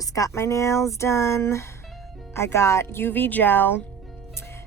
Just got my nails done. I got UV gel,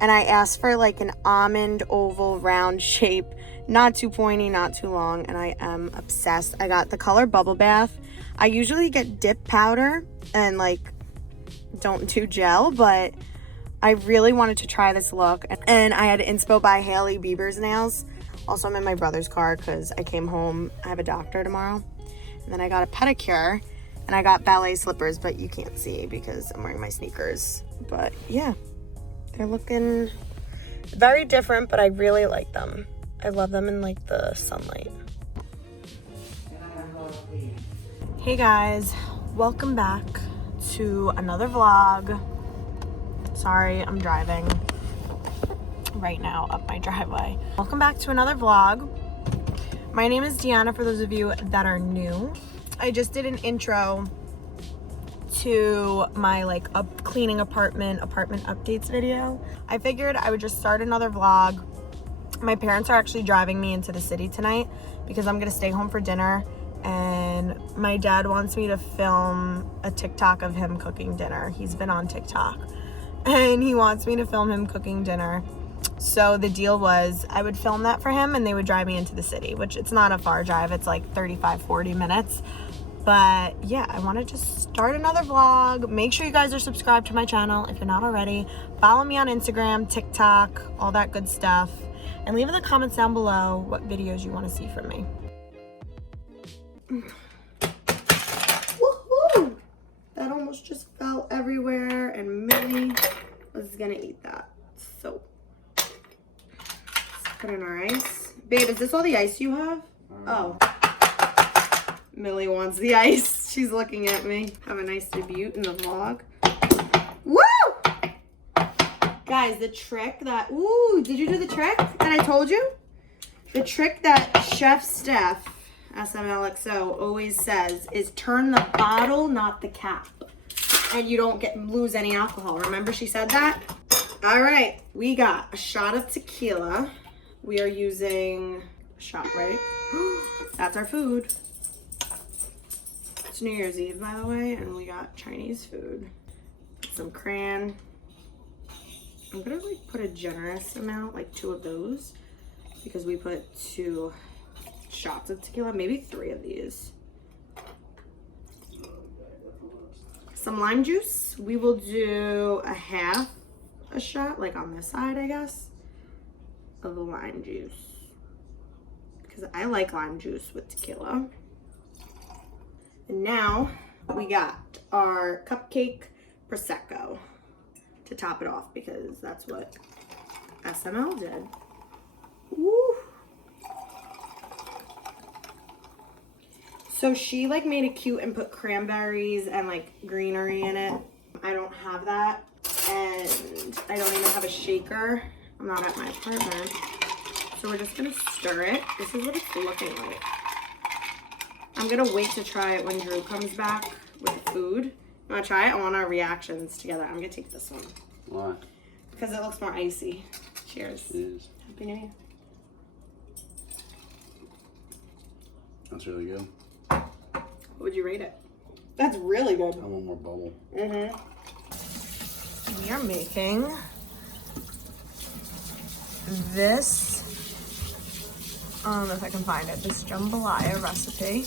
and I asked for like an almond oval round shape, not too pointy, not too long, and I am obsessed. I got the color Bubble Bath. I usually get dip powder and like don't do gel, but I really wanted to try this look, and I had inspo by Hailey Bieber's nails. Also, I'm in my brother's car because I came home. I have a doctor tomorrow, and then I got a pedicure. And I got ballet slippers, but you can't see because I'm wearing my sneakers. But yeah, they're looking very different, but I really like them. I love them in like the sunlight. Hey guys, welcome back to another vlog. Sorry, I'm driving right now up my driveway. Welcome back to another vlog. My name is Deanna, for those of you that are new. I just did an intro to my like cleaning apartment updates video. I figured I would just start another vlog. My parents are actually driving me into the city tonight because I'm gonna stay home for dinner, and my dad wants me to film a TikTok of him cooking dinner. He's been on TikTok and he wants me to film him cooking dinner. So the deal was I would film that for him and they would drive me into the city, which it's not a far drive. It's like 35-40 minutes. But yeah, I wanted to start another vlog. Make sure you guys are subscribed to my channel if you're not already. Follow me on Instagram, TikTok, all that good stuff. And leave in the comments down below what videos you want to see from me. Woohoo! That almost just fell everywhere, and Millie was gonna eat that. So let's put in our ice. Babe, is this all the ice you have? Oh. Millie wants the ice. She's looking at me. Have a nice debut in the vlog. Woo! Guys, the trick that, ooh, did you do the trick that I told you? The trick that Chef Steph, SMLXO, always says is turn the bottle, not the cap. And you don't lose any alcohol. Remember she said that? All right, we got a shot of tequila. We are using a shot, right? That's our food. It's New Year's Eve, by the way, and we got Chinese food. Some cran. I'm gonna like put a generous amount, like 2 of those, because we put 2 shots of tequila, maybe 3 of these. Some lime juice. We will do a half a shot, like on this side, I guess, of the lime juice, because I like lime juice with tequila. And now we got our cupcake Prosecco to top it off, because that's what SML did. Woo. So she like made it cute and put cranberries and like greenery in it. I don't have that, and I don't even have a shaker. I'm not at my apartment. So we're just gonna stir it. This is what it's looking like. I'm gonna wait to try it when Drew comes back with the food. You wanna try it? I want our reactions together. I'm gonna take this one. Why? Because it looks more icy. Cheers. Cheers. Happy New Year. That's really good. What would you rate it? That's really good. I want more bubble. Mm-hmm. We are making this, if I can find it, this jambalaya recipe.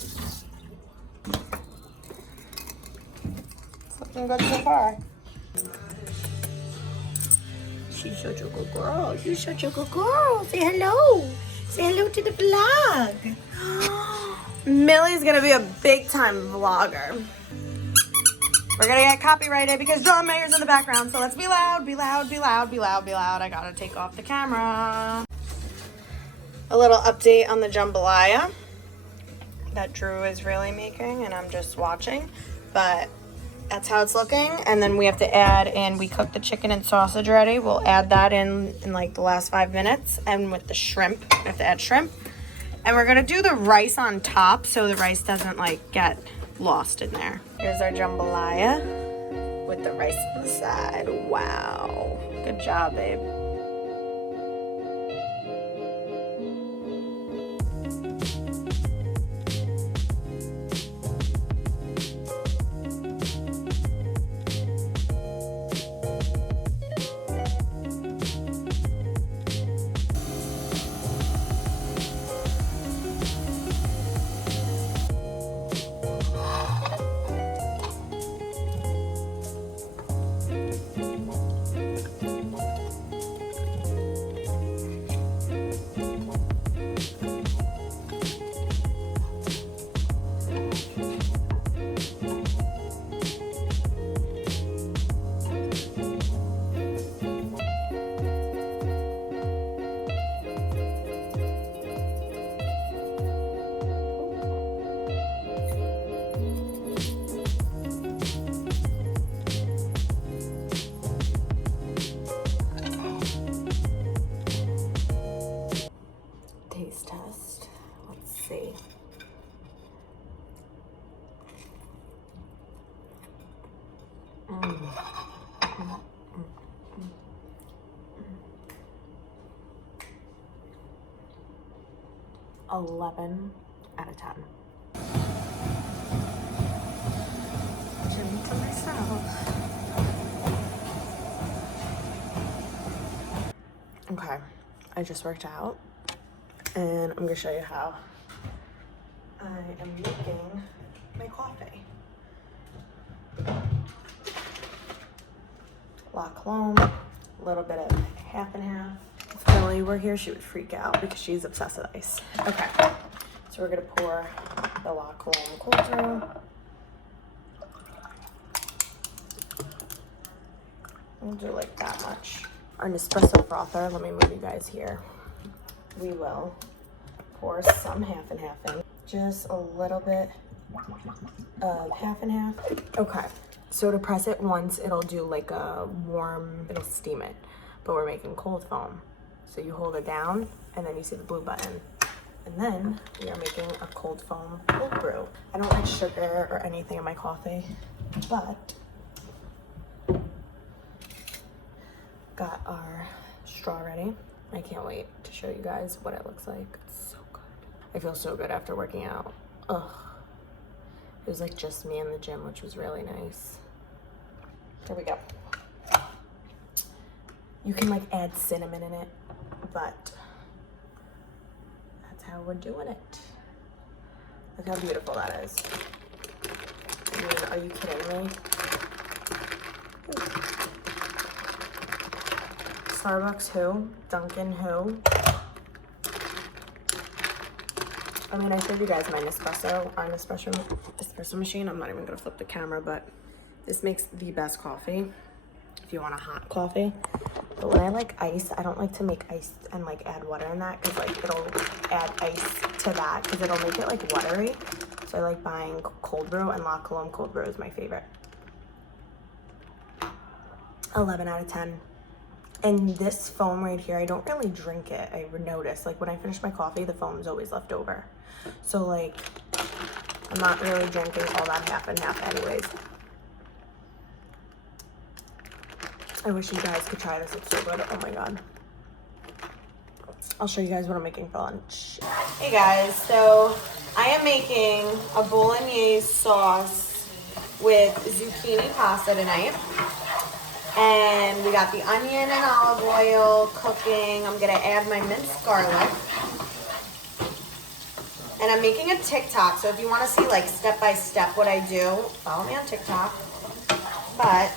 It's looking good so far. She's such a good girl. She's such a good girl. Say hello. Say hello to the vlog. Millie's gonna be a big time vlogger. We're gonna get copyrighted because John Mayer's in the background, so let's be loud, be loud, be loud, be loud, be loud. I gotta take off the camera. A little update on the jambalaya that Drew is really making, and I'm just watching, but that's how it's looking. And then we have to add in, we cooked the chicken and sausage already. We'll add that in like the last 5 minutes. And with the shrimp, we have to add shrimp. And we're gonna do the rice on top so the rice doesn't like get lost in there. Here's our jambalaya with the rice on the side. Wow, good job, babe. 11 out of 10. Gym to myself. Okay, I just worked out and I'm gonna show you how I am making my coffee. La Colombe, a little bit of half and half. If Millie were here, she would freak out because she's obsessed with ice. Okay, so we're gonna pour the La Colombe cold brew. We'll do like that much. Our Nespresso frother, let me move you guys here. We will pour some half and half in. Just a little bit of half and half. Okay, so to press it once, it'll do like a warm, it'll steam it, but we're making cold foam. So you hold it down and then you see the blue button. And then we are making a cold foam cold brew. I don't like sugar or anything in my coffee, but got our straw ready. I can't wait to show you guys what it looks like. It's so good. I feel so good after working out. Ugh. It was like just me in the gym, which was really nice. There we go. You can like add cinnamon in it, but that's how we're doing it. Look how beautiful that is. I mean, are you kidding me? Ooh. Starbucks who? Dunkin' who? I mean, I showed you guys my Nespresso, our espresso machine. I'm not even gonna flip the camera, but this makes the best coffee if you want a hot coffee. But when I like ice, I don't like to make ice and like add water in that because like it'll add ice to that because it'll make it like watery. So I like buying cold brew, and La Colombe cold brew is my favorite. 11 out of 10. And this foam right here, I don't really drink it. I noticed, like when I finish my coffee, the foam is always left over. So like, I'm not really drinking all that half and half anyways. I wish you guys could try this, it's so good, oh my God. I'll show you guys what I'm making for lunch. Hey guys, so I am making a bolognese sauce with zucchini pasta tonight. And we got the onion and olive oil cooking. I'm gonna add my minced garlic. And I'm making a TikTok, so if you wanna see like step by step what I do, follow me on TikTok. But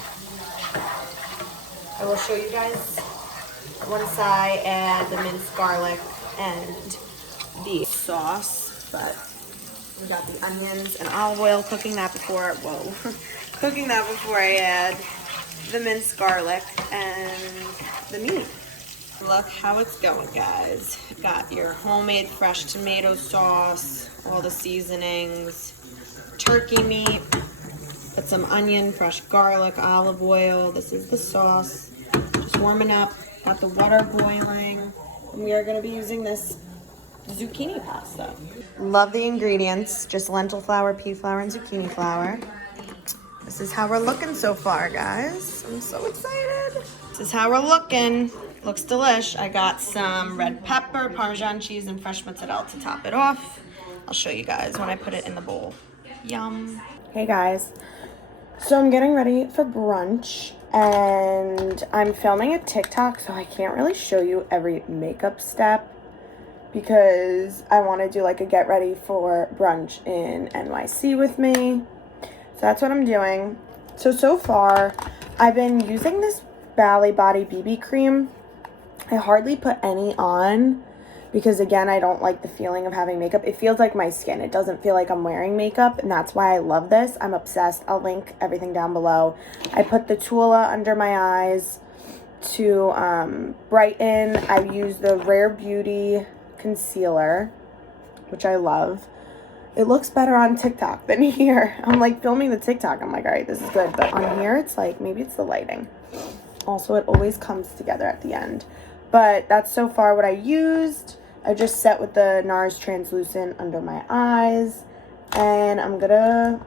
I will show you guys once I add the minced garlic and the sauce. But we got the onions and olive oil, cooking that before, cooking that before I add the minced garlic and the meat. Look how it's going, guys. Got your homemade fresh tomato sauce, all the seasonings, turkey meat, put some onion, fresh garlic, olive oil. This is the sauce. Just warming up. Got the water boiling. And we are going to be using this zucchini pasta. Love the ingredients. Just lentil flour, pea flour, and zucchini flour. This is how we're looking so far, guys. I'm so excited. This is how we're looking. Looks delish. I got some red pepper, Parmesan cheese, and fresh mozzarella to top it off. I'll show you guys when I put it in the bowl. Yum. Hey guys. So I'm getting ready for brunch and I'm filming a TikTok, so I can't really show you every makeup step because I want to do like a get ready for brunch in NYC with me. So that's what I'm doing. So far, I've been using this Bally Body BB cream. I hardly put any on because, again, I don't like the feeling of having makeup. It feels like my skin. It doesn't feel like I'm wearing makeup, and that's why I love this. I'm obsessed. I'll link everything down below. I put the Tula under my eyes to brighten. I use the Rare Beauty concealer, which I love. It looks better on TikTok than here. I'm like filming the TikTok. I'm like, all right, this is good. But on here, it's like, maybe it's the lighting. Also, it always comes together at the end. But that's so far what I used. I just set with the NARS Translucent under my eyes. And I'm gonna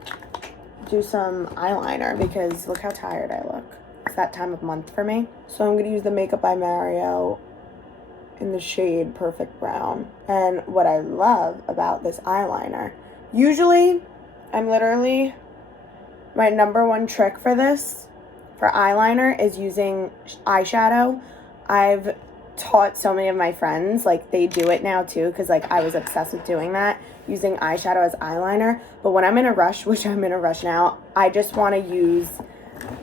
do some eyeliner because look how tired I look. It's that time of month for me. So I'm gonna use the Makeup by Mario in the shade Perfect Brown. And what I love about this eyeliner, usually I'm literally, my number one trick for this, for eyeliner, is using eyeshadow. I've taught so many of my friends, like they do it now too, because like I was obsessed with doing that, using eyeshadow as eyeliner. But when I'm in a rush, which I'm in a rush now, I just want to use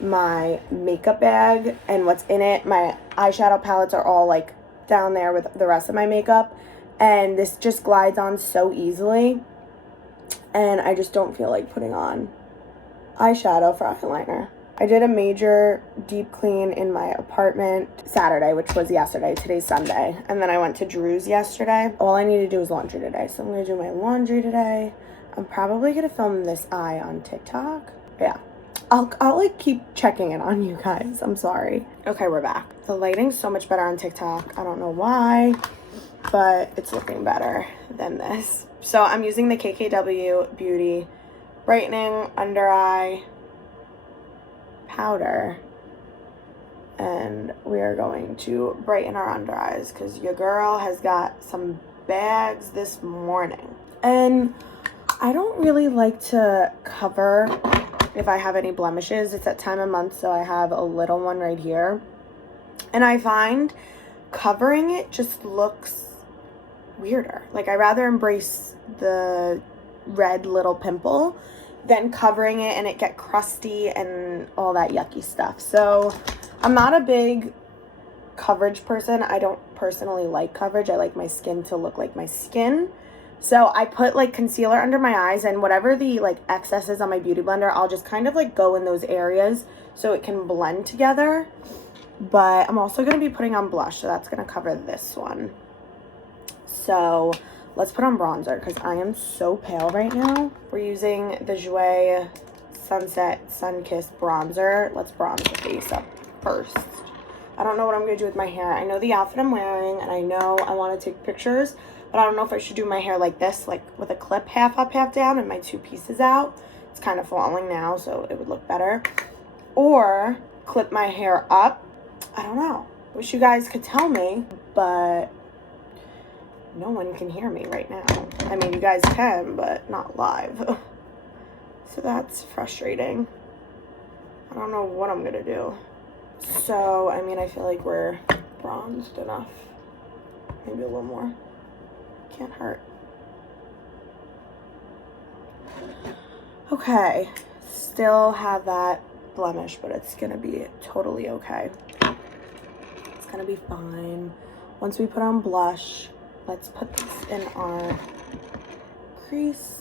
my makeup bag and what's in it. My eyeshadow palettes are all like down there with the rest of my makeup, and this just glides on so easily, and I just don't feel like putting on eyeshadow for eyeliner. I did a major deep clean in my apartment Saturday, which was yesterday. Today's Sunday. And then I went to Drew's yesterday. All I need to do is laundry today. So I'm going to do my laundry today. I'm probably going to film this eye on TikTok. Yeah. I'll like keep checking in on you guys. I'm sorry. Okay, we're back. The lighting's so much better on TikTok. I don't know why, but it's looking better than this. So I'm using the KKW Beauty Brightening Under Eye powder, and we are going to brighten our under eyes because your girl has got some bags this morning. And I don't really like to cover if I have any blemishes. It's that time of month, so I have a little one right here, and I find covering it just looks weirder. Like, I rather embrace the red little pimple than covering it and it get crusty and all that yucky stuff. So I'm not a big coverage person. I don't personally like coverage. I like my skin to look like my skin. So I put like concealer under my eyes, and whatever the like excess is on my beauty blender, I'll just kind of like go in those areas so it can blend together. But I'm also going to be putting on blush, so that's going to cover this one. So let's put on bronzer because I am so pale right now. We're using the Jouer Sunset Sunkissed bronzer. Let's bronze the face up first. I don't know what I'm going to do with my hair. I know the outfit I'm wearing, and I know I want to take pictures, but I don't know if I should do my hair like this, like with a clip half up, half down, and my two pieces out. It's kind of falling now, so it would look better. Or clip my hair up. I don't know. Wish you guys could tell me, but no one can hear me right now. I mean, you guys can, but not live. So that's frustrating. I don't know what I'm gonna do. So, I mean, I feel like we're bronzed enough. Maybe a little more. Can't hurt. Okay. Still have that blemish, but it's gonna be totally okay. It's gonna be fine. Once we put on blush, let's put this in our crease.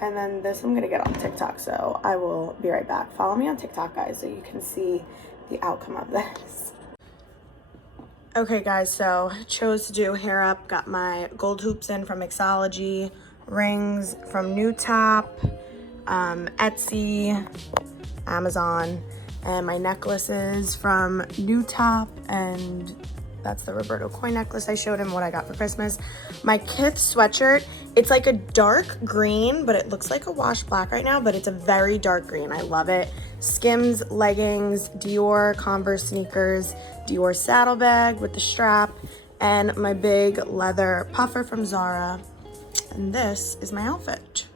And then this I'm gonna get on TikTok, so I will be right back. Follow me on TikTok, guys, so you can see the outcome of this. Okay, guys, so chose to do hair up. Got my gold hoops in from Mixology, rings from New Top, Etsy, Amazon, and my necklaces from New Top, and that's the Roberto coin necklace I showed him what I got for Christmas. My Kith sweatshirt, it's like a dark green, but it looks like a wash black right now, but it's a very dark green. I love it. Skims leggings, Dior Converse sneakers, Dior saddlebag with the strap, and my big leather puffer from Zara. And this is my outfit.